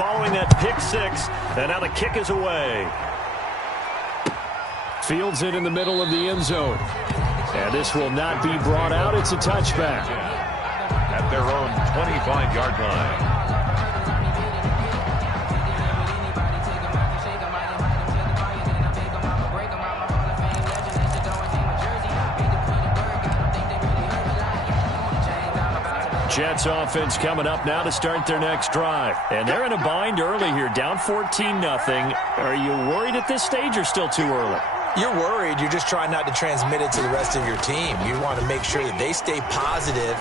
following that pick six, and now the kick is away. Fields it in the middle of the end zone. And this will not be brought out. It's a touchback. At their own 25-yard line. Jets offense coming up now to start their next drive. And they're in a bind early here, down 14-0. Are you worried at this stage or still too early? You're worried. You're just trying not to transmit it to the rest of your team. You want to make sure that they stay positive.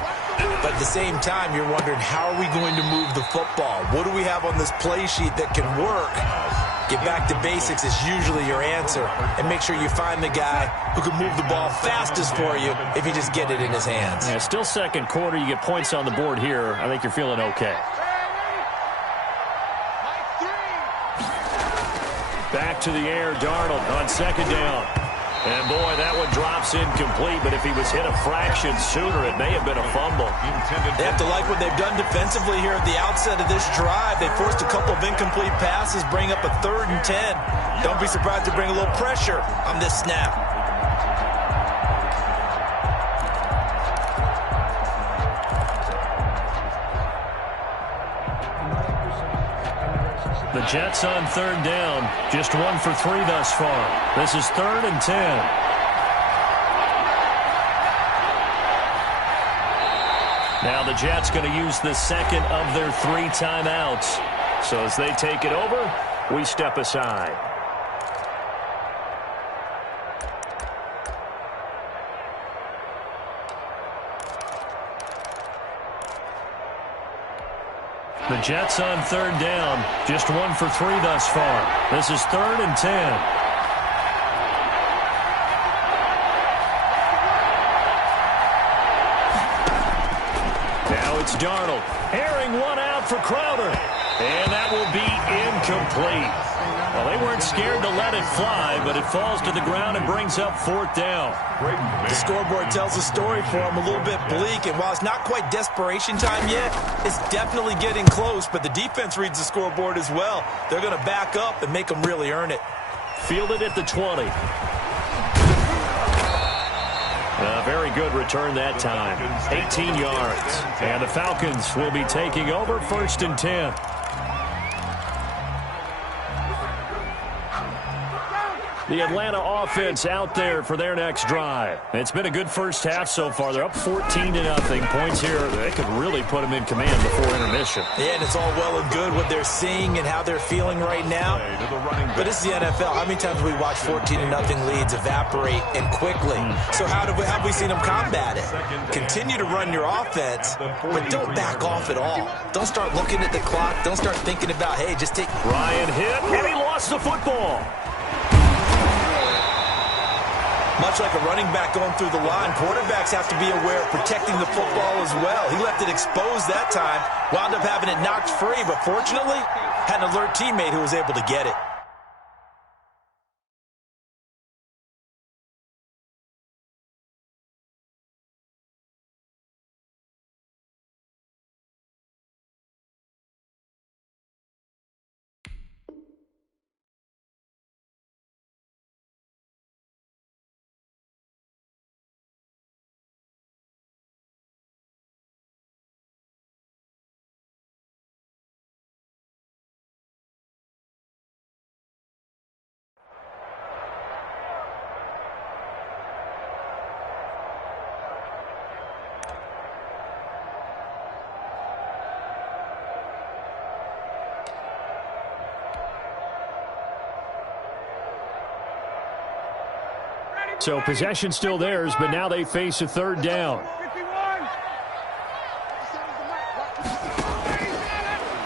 But at the same time, you're wondering, how are we going to move the football? What do we have on this play sheet that can work? Get back to basics is usually your answer. And make sure you find the guy who can move the ball fastest for you if you just get it in his hands. Yeah, still second quarter. You get points on the board here. I think you're feeling okay. Back to the air, Darnold on second down. And, boy, that one drops incomplete, but if he was hit a fraction sooner, it may have been a fumble. They have to like what they've done defensively here at the outset of this drive. They forced a couple of incomplete passes, bring up a 3rd and 10. Don't be surprised to bring a little pressure on this snap. The Jets on 3rd down, just 1 for 3 thus far. This is 3rd and 10. Now the Jets going to use the second of their 3 timeouts. So as they take it over, we step aside. The Jets on 3rd down, just 1 for 3 thus far. This is 3rd and 10. Now it's Darnold, airing one out for Crowder. And that will be incomplete. Well, they weren't scared to let it fly, but it falls to the ground and brings up 4th down. The scoreboard tells a story for them, a little bit bleak, and while it's not quite desperation time yet, it's definitely getting close, but the defense reads the scoreboard as well. They're going to back up and make them really earn it. Fielded at the 20. A very good return that time. 18 yards. And the Falcons will be taking over 1st and 10. The Atlanta offense out there for their next drive. It's been a good first half so far. They're up 14-0. Points here, they could really put them in command before intermission. Yeah, and it's all well and good what they're seeing and how they're feeling right now. But this is the NFL. How many times have we watched 14-0 leads evaporate and quickly? So how have we seen them combat it? Continue to run your offense, but don't back off at all. Don't start looking at the clock. Don't start thinking about, hey, just take... Ryan hit, and he lost the football. Much like a running back going through the line, quarterbacks have to be aware of protecting the football as well. He left it exposed that time, wound up having it knocked free, but fortunately, had an alert teammate who was able to get it. So possession still theirs, but now they face a 3rd down.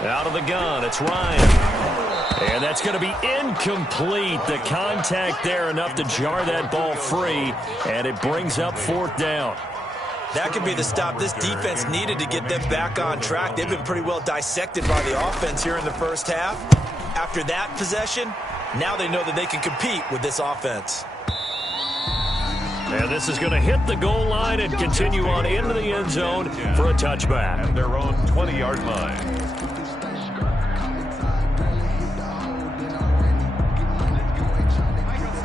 Out of the gun, it's Ryan. And that's going to be incomplete. The contact there enough to jar that ball free, and it brings up 4th down. That could be the stop this defense needed to get them back on track. They've been pretty well dissected by the offense here in the first half. After that possession, now they know that they can compete with this offense. And this is going to hit the goal line and continue on into the end zone for a touchback. At their own 20-yard line.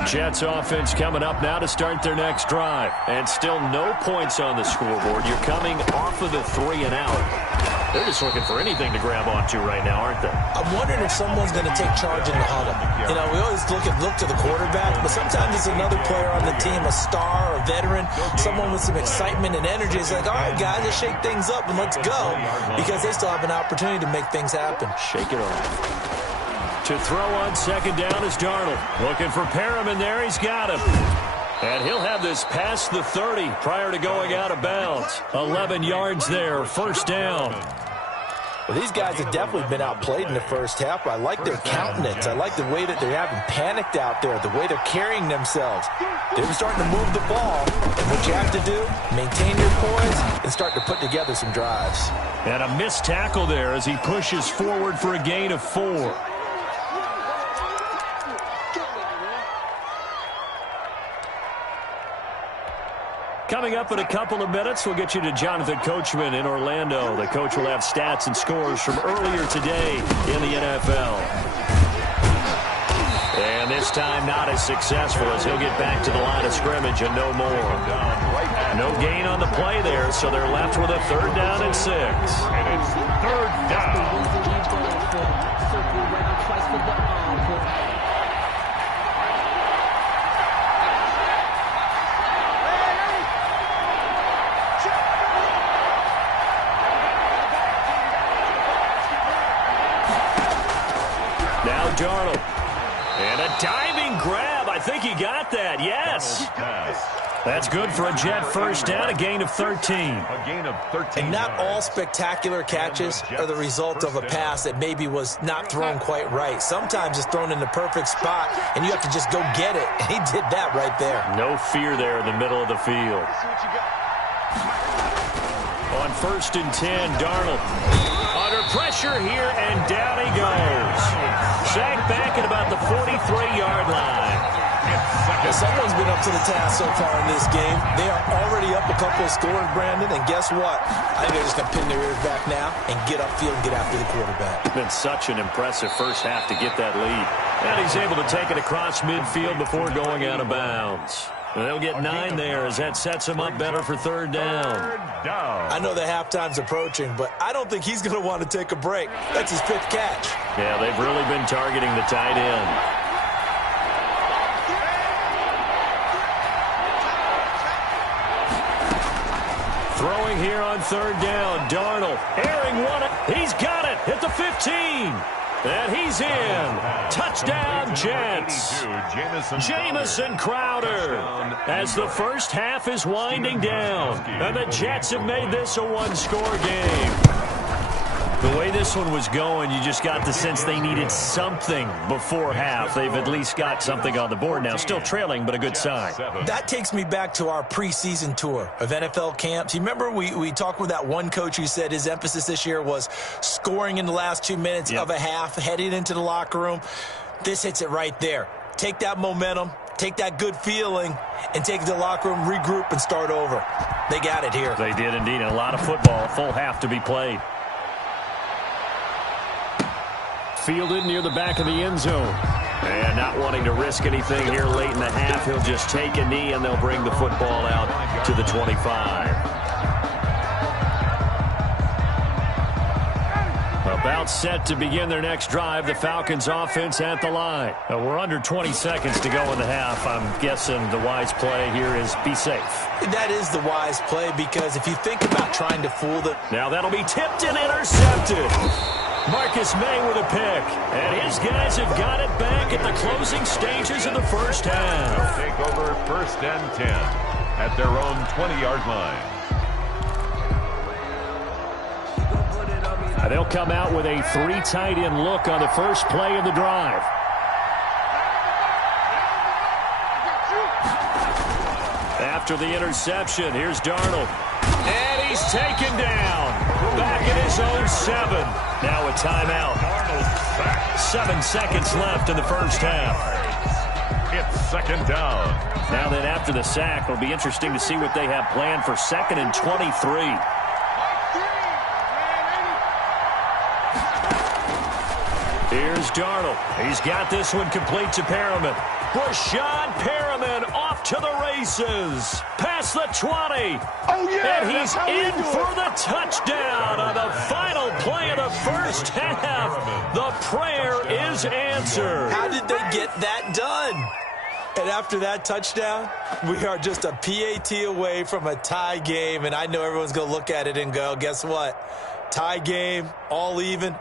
Jets offense coming up now to start their next drive. And still no points on the scoreboard. You're coming off of the 3 and out. They're just looking for anything to grab onto right now, aren't they? I'm wondering if someone's going to take charge in the huddle. You know, we always look to the quarterback, but sometimes it's another player on the team, a star, a veteran, someone with some excitement and energy. It's like, all right, guys, let's shake things up and let's go, because they still have an opportunity to make things happen. Shake it off. To throw on second down is Darnold. Looking for Perriman there. He's got him. And he'll have this past the 30 prior to going out of bounds. 11 yards there, first down. Well, these guys have definitely been outplayed in the first half. I like their countenance. I like the way that they're having panicked out there, the way they're carrying themselves. They're starting to move the ball. And what you have to do, maintain your poise and start to put together some drives. And a missed tackle there as he pushes forward for a gain of 4. Coming up in a couple of minutes, we'll get you to Jonathan Coachman in Orlando. The coach will have stats and scores from earlier today in the NFL. And this time not as successful as he'll get back to the line of scrimmage and no more. No gain on the play there, so they're left with a 3rd down and 6. And it's 3rd down. Darnold. And a diving grab. I think he got that. Yes. That's good for a Jet first down, a gain of 13. A gain of 13. And not all spectacular catches are the result of a pass that maybe was not thrown quite right. Sometimes it's thrown in the perfect spot, and you have to just go get it. And he did that right there. No fear there in the middle of the field. On 1st and 10, Darnold. Under pressure here, and down he goes. Sacked back at about the 43-yard line. Someone's been up to the task so far in this game. They are already up a couple of scores, Brandon, and guess what? I think they're just going to pin their ears back now and get upfield and get after the quarterback. It's been such an impressive first half to get that lead. And he's able to take it across midfield before going out of bounds. They'll get 9 there as that sets him up better for 3rd down. I know the halftime's approaching, but I don't think he's going to want to take a break. That's his 5th catch. Yeah, they've really been targeting the tight end. Throwing here on 3rd down, Darnold. Airing one. He's got it at the 15. And he's in. Touchdown, Jets. Jamison Crowder. As the first half is winding down. And the Jets have made this a 1-score game. The way this one was going, you just got the sense they needed something before half. They've at least got something on the board now. Still trailing, but a good sign. That takes me back to our preseason tour of NFL camps. You remember we talked with that one coach who said his emphasis this year was scoring in the last 2 minutes of a half, heading into the locker room. This hits it right there. Take that momentum, take that good feeling, and take it to the locker room, regroup, and start over. They got it here. They did indeed. And a lot of football, full half to be played. Fielded near the back of the end zone. And not wanting to risk anything here late in the half, he'll just take a knee and they'll bring the football out to the 25. About set to begin their next drive, the Falcons offense at the line. We're under 20 seconds to go in the half. I'm guessing the wise play here is be safe. That is the wise play, because if you think about trying to fool the... Now that'll be tipped and intercepted. Marcus May with a pick, and his guys have got it back at the closing stages of the first half. They'll take over 1st and 10 at their own 20-yard line. They'll come out with a 3 tight end look on the first play of the drive. After the interception, here's Darnold. And he's taken down. Back at his own 7. Now a timeout. 7 seconds left in the first half. It's 2nd down. Now then, after the sack, it'll be interesting to see what they have planned for 2nd and 23. Here's Darnold. He's got this one complete to Perriman. Brashad Perriman off to the races. Past the 20. Oh, yeah, and he's in for the touchdown on the final play of the first half. The prayer is answered. How did they get that done? And after that touchdown, we are just a PAT away from a tie game. And I know everyone's going to look at it and go, guess what? Tie game, all even,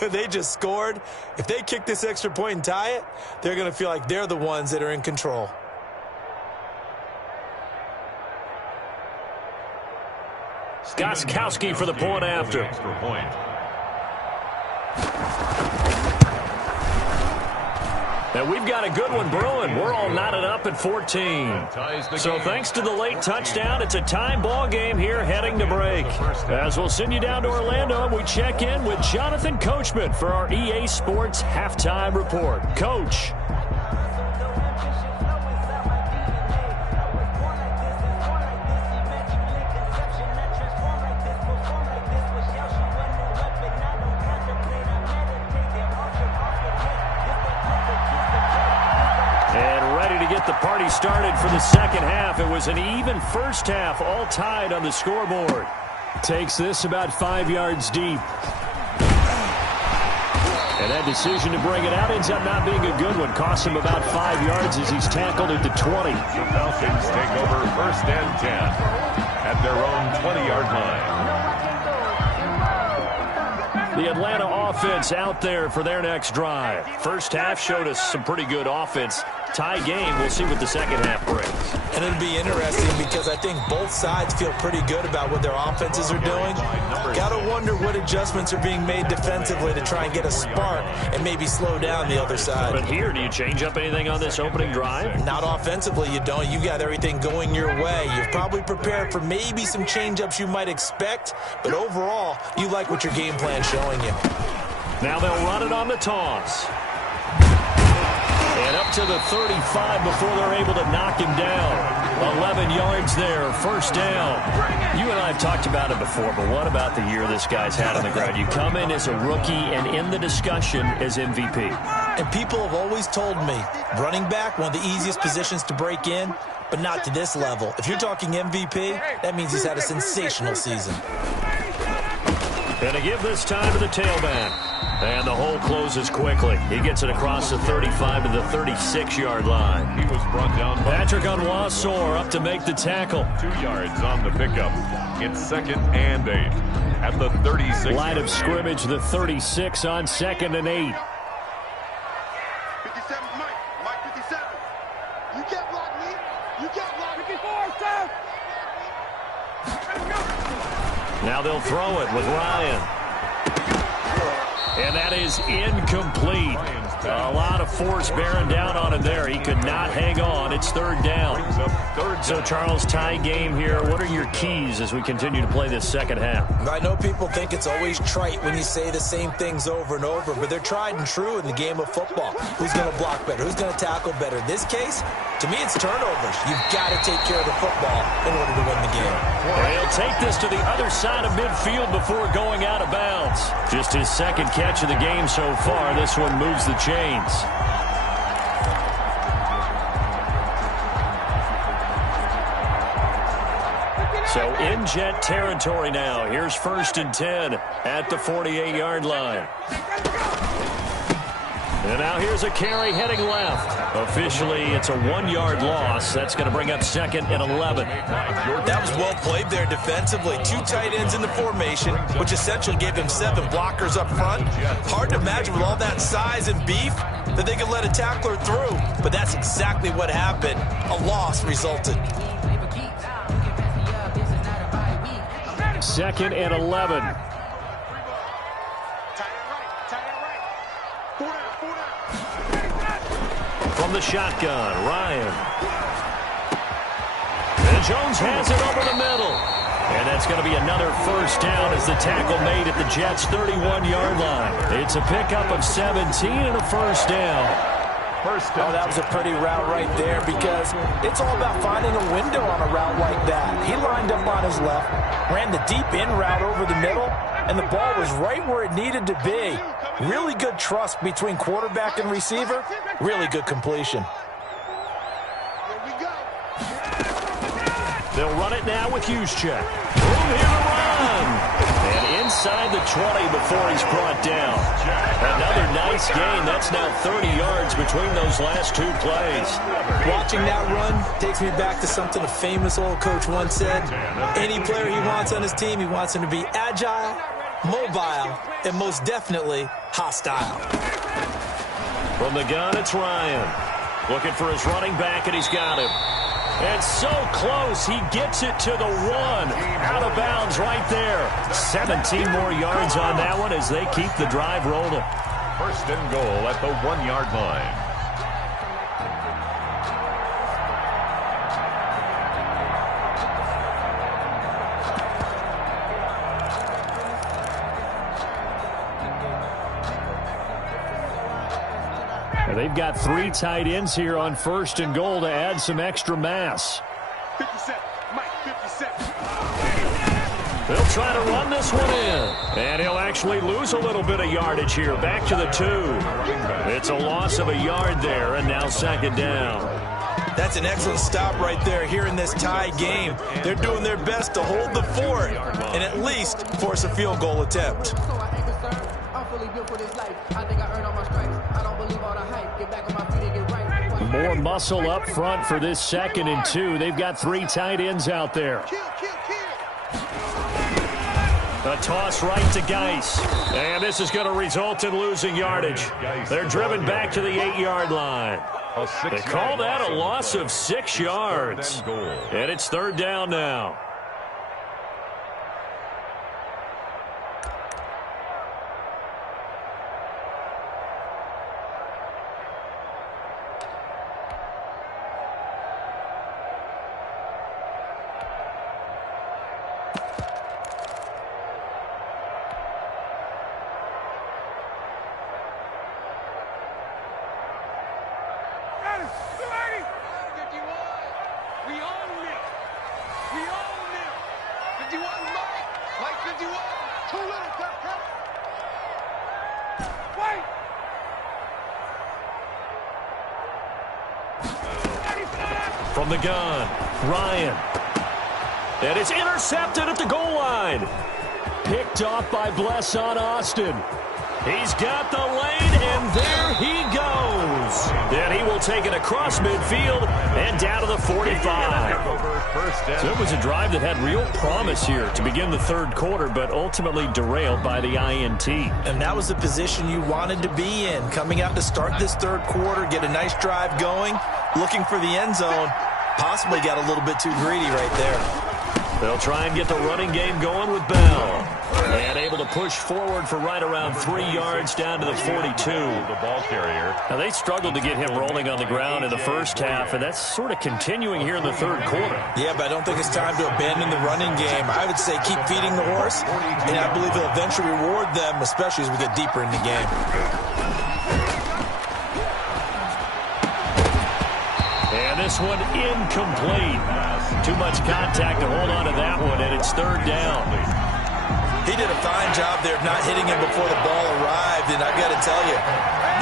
They just scored. If they kick this extra point and tie it, they're going to feel like they're the ones that are in control. Gostkowski for the point after. And we've got a good one brewing. We're all knotted up at 14. So thanks to the late touchdown, it's a time ball game here heading to break. As we'll send you down to Orlando, and we check in with Jonathan Coachman for our EA Sports Halftime Report. Coach. The party started for the second half. It was an even first half, all tied on the scoreboard. Takes this about 5 yards deep. And that decision to bring it out ends up not being a good one. Costs him about 5 yards as he's tackled at the 20. The Falcons take over 1st and 10 at their own 20-yard line. The Atlanta offense out there for their next drive. First half showed us some pretty good offense. Tie game. We'll see what the second half brings. And it'll be interesting because I think both sides feel pretty good about what their offenses are doing. Got to wonder what adjustments are being made defensively to try and get a spark and maybe slow down the other side. But here, do you change up anything on this opening drive? Not offensively, you don't. You got everything going your way. You've probably prepared for maybe some change-ups you might expect, but overall, you like what your game plan's showing you. Now they'll run it on the toss. And up to the 35 before they're able to knock him down. 11 yards there, first down. You and I have talked about it before, but what about the year this guy's had on the ground? You come in as a rookie and in the discussion as MVP. And people have always told me, running back, one of the easiest positions to break in, but not to this level. If you're talking MVP, that means he's had a sensational season. And to give this time to the tailback. And the hole closes quickly. He gets it across the 35 to the 36-yard line. He was brought down by Patrick Onwuasor up to make the tackle. 2 yards on the pickup. It's 2nd and 8 at the 36. Line of scrimmage, the 36 on 2nd and 8. 57, Mike 57. You can't block me. You can't block me. 54, sir. Now they'll throw it with Ryan. And that is incomplete. A lot of force bearing down on him there. He could not hang on. It's 3rd down. So, Charles, tie game here. What are your keys as we continue to play this second half? I know people think it's always trite when you say the same things over and over, but they're tried and true in the game of football. Who's going to block better? Who's going to tackle better? In this case, to me, it's turnovers. You've got to take care of the football in order to win the game. He'll take this to the other side of midfield before going out of bounds. Just his second catch of the game so far. This one moves the chains. So in Jet territory now. Here's 1st and 10 at the 48-yard line. And now here's a carry heading left. Officially, it's a 1-yard loss. That's going to bring up 2nd and 11. That was well played there defensively. 2 tight ends in the formation, which essentially gave him 7 blockers up front. Hard to imagine with all that size and beef that they could let a tackler through. But that's exactly what happened. A loss resulted. 2nd and 11. From the shotgun, Ryan. And Jones has it over the middle. And that's going to be another first down as the tackle made at the Jets' 31-yard line. It's a pickup of 17 and a first down. Oh, that was a pretty route right there because it's all about finding a window on a route like that. He lined up on his left, ran the deep in route over the middle, and the ball was right where it needed to be. Really good trust between quarterback and receiver. Really good completion. They'll run it now with Juszczyk. Room here to run. And inside the 20 before he's brought down. Another nice gain. That's now 30 yards between those last two plays. Watching that run takes me back to something a famous old coach once said. Any player he wants on his team, he wants him to be agile, mobile, and most definitely hostile. From the gun, it's Ryan. Looking for his running back, and he's got him. And so close, he gets it to the 1. Out of bounds right there. 17 more yards on that one as they keep the drive rolling. First and goal at the 1-yard line. They've got 3 tight ends here on first and goal to add some extra mass. 57, Mike, 57. They'll try to run this one in. And he'll actually lose a little bit of yardage here. Back to the 2. It's a loss of a yard there, and now second down. That's an excellent stop right there here in this tie game. They're doing their best to hold the fort and at least force a field goal attempt. More muscle up front for this second and 2. They've got 3 tight ends out there. A toss right to Geis. And this is going to result in losing yardage. They're driven back to the 8-yard line. They call that a loss of 6 yards. And it's third down now. From the gun, Ryan. And it's intercepted at the goal line. Picked off by Blesson Austin. He's got the lane, and there he goes. And he will take it across midfield and down to the 45. So it was a drive that had real promise here to begin the third quarter, but ultimately derailed by the INT. And that was the position you wanted to be in. Coming out to start this third quarter, get a nice drive going, looking for the end zone. Possibly got a little bit too greedy right there. They'll try and get the running game going with Bell. And able to push forward for right around 3 yards down to the 42. The ball carrier. Now, they struggled to get him rolling on the ground in the first half, and that's sort of continuing here in the third quarter. Yeah, but I don't think it's time to abandon the running game. I would say keep feeding the horse, and I believe he'll eventually reward them, especially as we get deeper in the game. And this one incomplete. Too much contact to hold on to that one, and it's third down. He did a fine job there of not hitting him before the ball arrived, and I've got to tell you,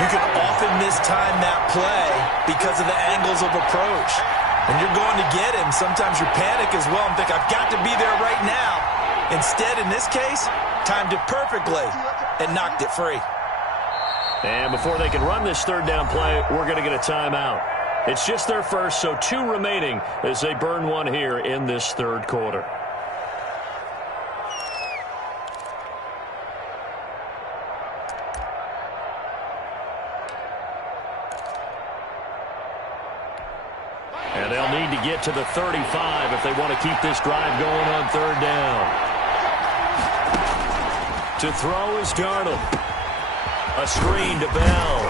you can often mistime that play because of the angles of approach. When you're going to get him, sometimes you panic as well and think, I've got to be there right now. Instead, in this case, timed it perfectly and knocked it free. And before they can run this third down play, we're going to get a timeout. It's just their first, so 2 remaining as they burn one here in this third quarter. And they'll need to get to the 35 if they want to keep this drive going on third down. To throw is Darnold. A screen to Bell.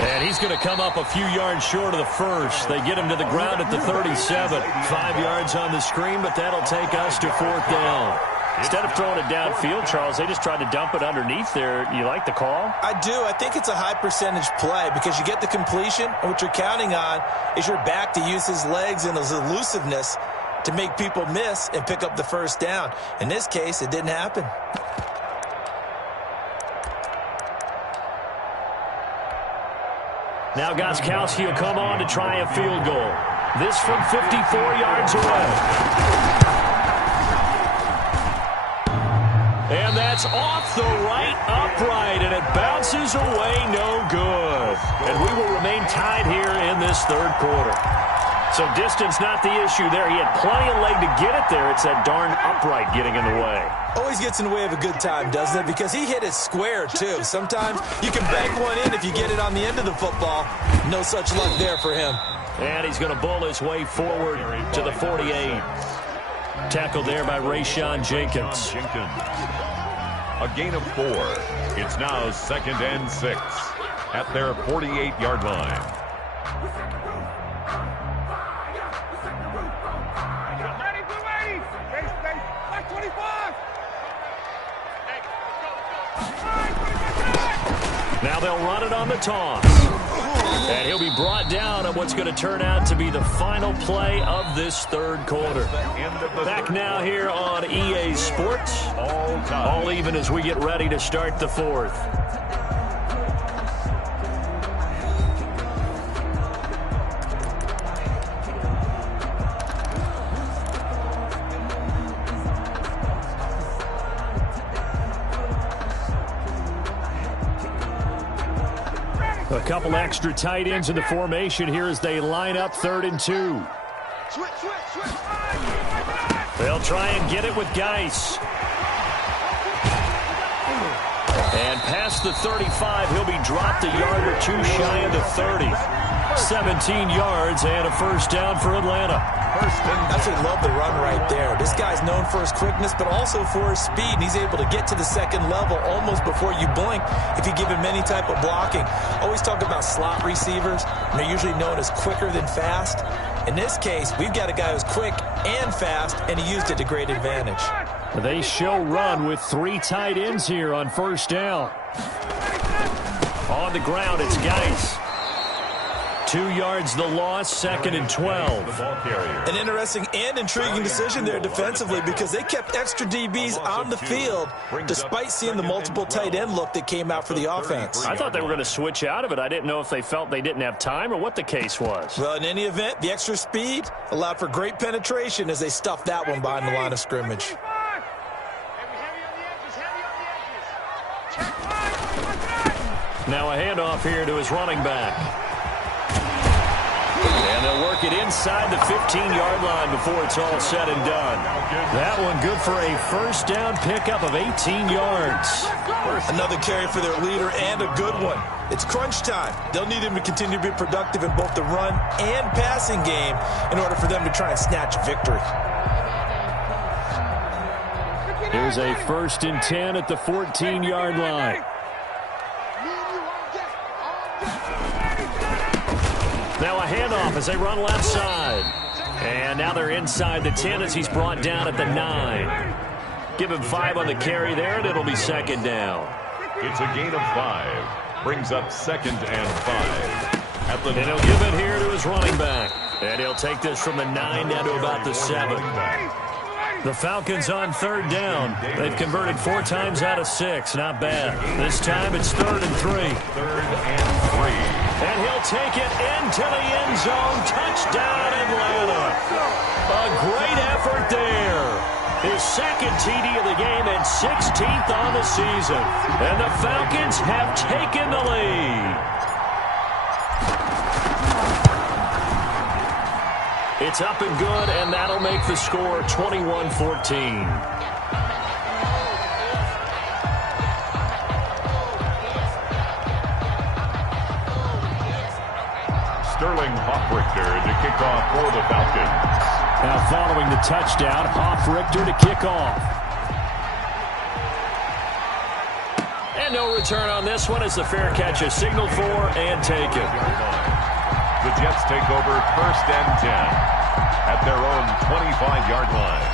And he's going to come up a few yards short of the first. They get him to the ground at the 37. 5 yards on the screen, but that'll take us to fourth down. Instead of throwing it downfield, Charles, they just tried to dump it underneath there. You like the call? I do. I think it's a high percentage play because you get the completion, and what you're counting on is your back to use his legs and his elusiveness to make people miss and pick up the first down. In this case, it didn't happen. Now Gostkowski will come on to try a field goal. This from 54 yards away. And that's off the right upright, and it bounces away no good. And we will remain tied here in this third quarter. So distance not the issue there. He had plenty of leg to get it there. It's that darn upright getting in the way. Always gets in the way of a good time, doesn't it? Because he hit it square, too. Sometimes you can bank one in if you get it on the end of the football. No such luck there for him. And he's going to bull his way forward to the 48. Tackled there by Rayshawn Jenkins. A gain of 4. It's now 2nd and 6 at their 48-yard line. Now they'll run it on the toss. And he'll be brought down on what's going to turn out to be the final play of this third quarter. Back now here on EA Sports. All even as we get ready to start the fourth. A couple extra tight ends in the formation here as they line up 3rd and 2. They'll try and get it with Geis. And past the 35, he'll be dropped a yard or two shy of the 30. 17 yards and a first down for Atlanta. That's what I love the run right there. This guy's known for his quickness, but also for his speed. And he's able to get to the second level almost before you blink if you give him any type of blocking. Always talk about slot receivers, and they're usually known as quicker than fast. In this case, we've got a guy who's quick and fast, and he used it to great advantage. They show run with 3 tight ends here on first down. On the ground, it's Geis. 2 yards the loss, 2nd and 12. An interesting and intriguing decision there defensively because they kept extra DBs on the field despite seeing the multiple tight end look that came out for the offense. I thought they were going to switch out of it. I didn't know if they felt they didn't have time or what the case was. Well, in any event, the extra speed allowed for great penetration as they stuffed that one behind the line of scrimmage. Now a handoff here to his running back. And they'll work it inside the 15-yard line before it's all said and done. That one good for a first down pickup of 18 yards. Another carry for their leader and a good one. It's crunch time. They'll need him to continue to be productive in both the run and passing game in order for them to try and snatch a victory. Here's a 1st and 10 at the 14-yard line. Now a handoff as they run left side. And now they're inside the 10 as he's brought down at the 9. Give him 5 on the carry there, and it'll be 2nd down. It's a gain of 5. Brings up 2nd and 5. And he'll give it here to his running back. And he'll take this from the 9 down to about the 7. The Falcons on 3rd down. They've converted 4 times out of 6. Not bad. This time it's 3rd and 3. 3rd and 3. And he'll take it into the end zone. Touchdown, Atlanta. A great effort there. His 2nd TD of the game and 16th on the season. And the Falcons have taken the lead. It's up and good, and that'll make the score 21-14. Sterling Hoffrichter to kick off for the Falcons. Now following the touchdown, Hoffrichter to kick off. And no return on this one as the fair catch is signaled for and taken. The Jets take over 1st and 10 at their own 25-yard line.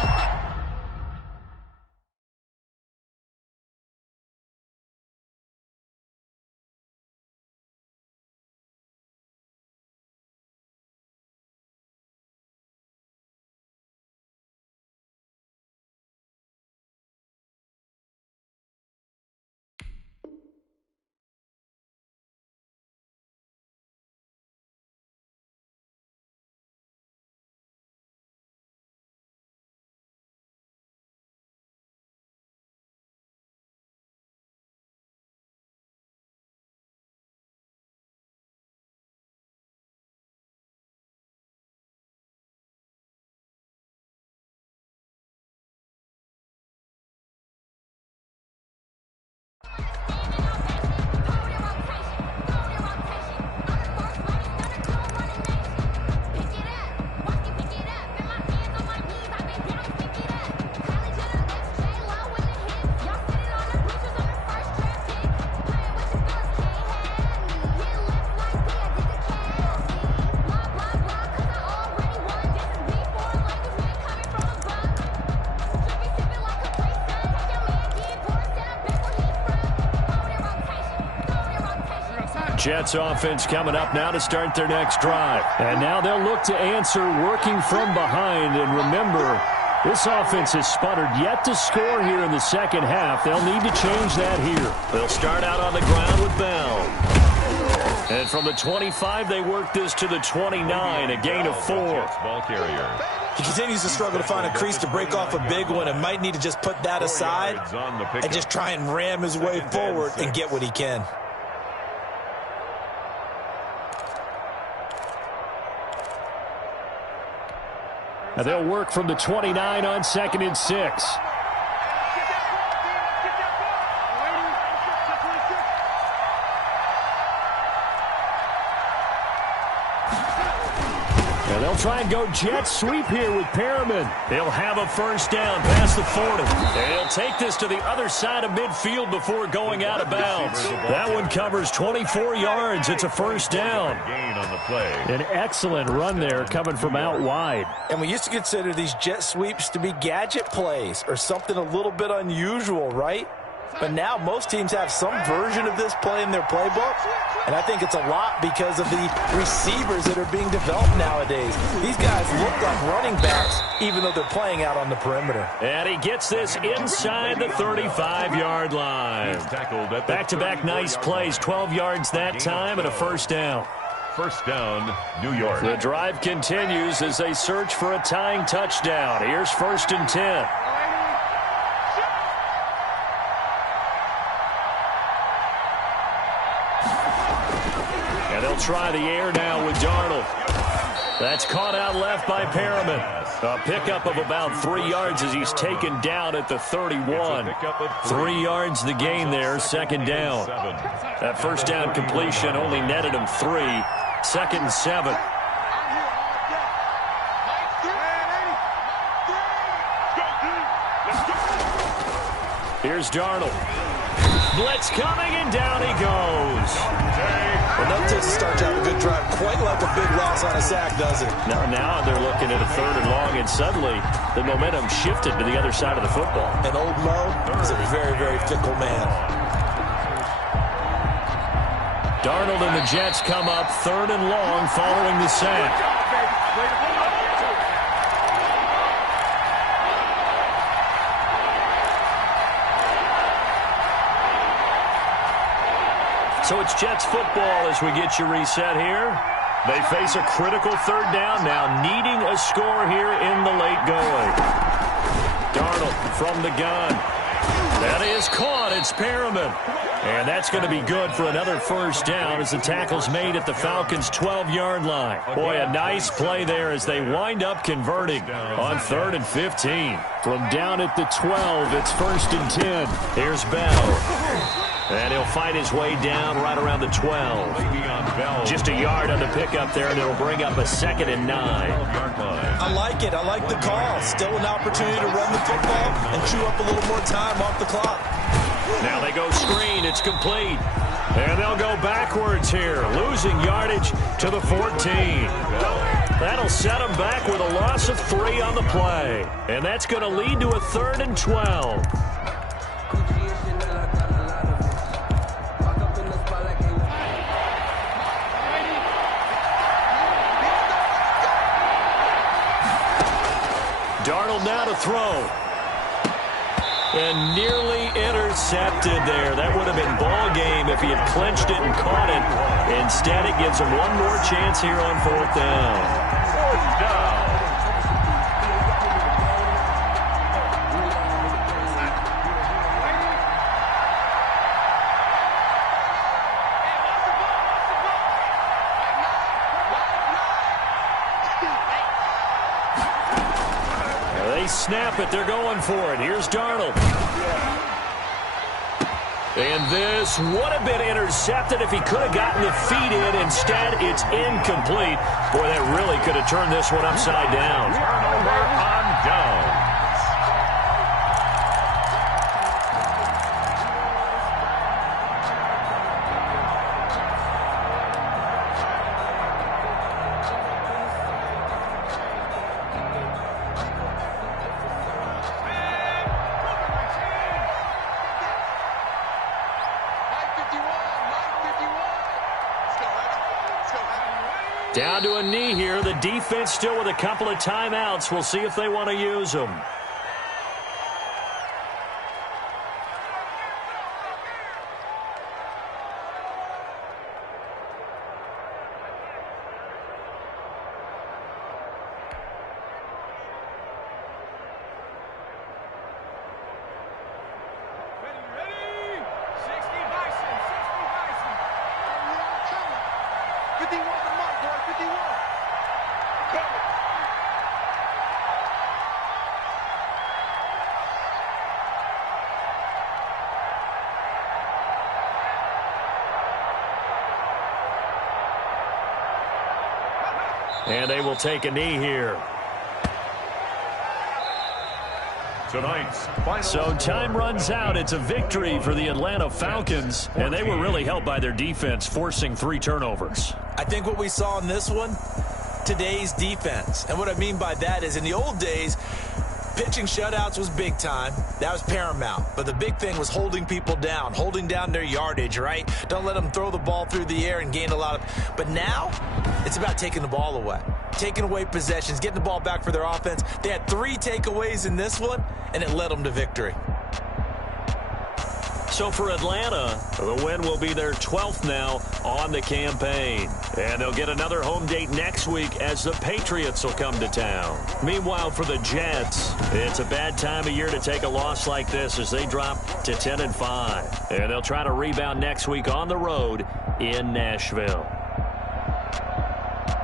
Jets offense coming up now to start their next drive. And now they'll look to answer working from behind. And remember, this offense has sputtered yet to score here in the second half. They'll need to change that here. They'll start out on the ground with Bell. And from the 25, they work this to the 29, a gain of 4. Ball carrier. He continues to struggle to find a crease to break off a big one and might need to just put that aside and just try and ram his way forward and get what he can. And they'll work from the 29 on 2nd and 6. And they'll try and go jet sweep here with Perriman. He'll have a first down past the 40. And he'll take this to the other side of midfield before going out of bounds. That one covers 24 yards. It's a first down. Gain on the play. An excellent run there coming from out wide. And we used to consider these jet sweeps to be gadget plays or something a little bit unusual, right? But now most teams have some version of this play in their playbook. And I think it's a lot because of the receivers that are being developed nowadays. These guys look like running backs, even though they're playing out on the perimeter. And he gets this inside the 35-yard line. Back-to-back nice plays, 12 yards that time and a first down. First down, New York. The drive continues as they search for a tying touchdown. Here's 1st and 10. And they'll try the air now with Darnold. That's caught out left by Perriman. A pickup of about 3 yards as he's taken down at the 31. 3 yards the gain there, 2nd down. That first down completion only netted him 3. 2nd and 7. Here's Darnold. Blitz coming, and down he goes. Well, that takes a start to have a good drive, quite like a big loss on a sack, does it? Now they're looking at a 3rd and long, and suddenly the momentum shifted to the other side of the football. And old Mo is a very, very fickle man. Darnold and the Jets come up 3rd and long following the sack. So it's Jets football as we get you reset here. They face a critical 3rd down now, needing a score here in the late going. Darnold from the gun. That is caught. It's Perriman. And that's going to be good for another first down as the tackle's made at the Falcons' 12-yard line. Boy, a nice play there as they wind up converting on 3rd and 15. From down at the 12, it's 1st and 10. Here's Bell. And he'll fight his way down right around the 12. Just a yard on the pickup there, and it'll bring up a 2nd and 9. I like it. I like the call. Still an opportunity to run the football and chew up a little more time off the clock. Now they go screen. It's complete. And they'll go backwards here, losing yardage to the 14. That'll set them back with a loss of 3 on the play. And that's going to lead to a 3rd and 12. Darnold now to throw. And nearly intercepted there. That would have been ball game if he had clinched it and caught it. Instead, it gives him one more chance here on 4th down. 4th down. Snap it. They're going for it. Here's Darnold. And this would have been intercepted if he could have gotten the feet in. Instead, it's incomplete. Boy, that really could have turned this one upside down. Turnover on down. Down to a knee here. The defense still with a couple of timeouts. We'll see if they want to use them. And they will take a knee here. So time runs out. It's a victory for the Atlanta Falcons, and they were really helped by their defense, forcing 3 turnovers. I think what we saw in this one, today's defense. And what I mean by that is in the old days, pitching shutouts was big time. That was paramount. But the big thing was holding people down, holding down their yardage, right? Don't let them throw the ball through the air and gain a lot of... But now, it's about taking the ball away. Taking away possessions, getting the ball back for their offense. They had 3 takeaways in this one, and it led them to victory. So for Atlanta, the win will be their 12th now on the campaign. And they'll get another home date next week as the Patriots will come to town. Meanwhile, for the Jets, it's a bad time of year to take a loss like this as they drop to 10-5. And they'll try to rebound next week on the road in Nashville.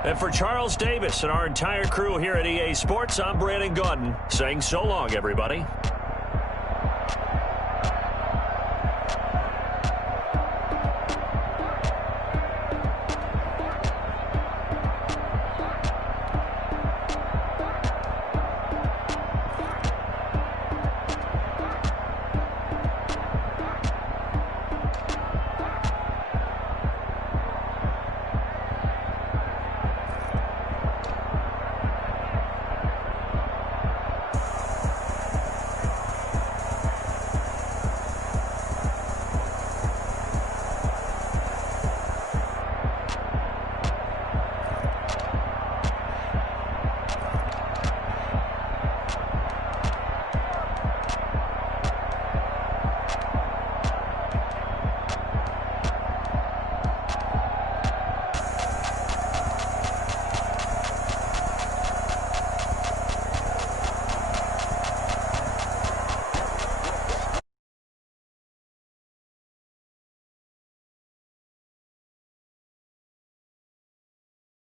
And for Charles Davis and our entire crew here at EA Sports, I'm Brandon Gaudin saying so long, everybody.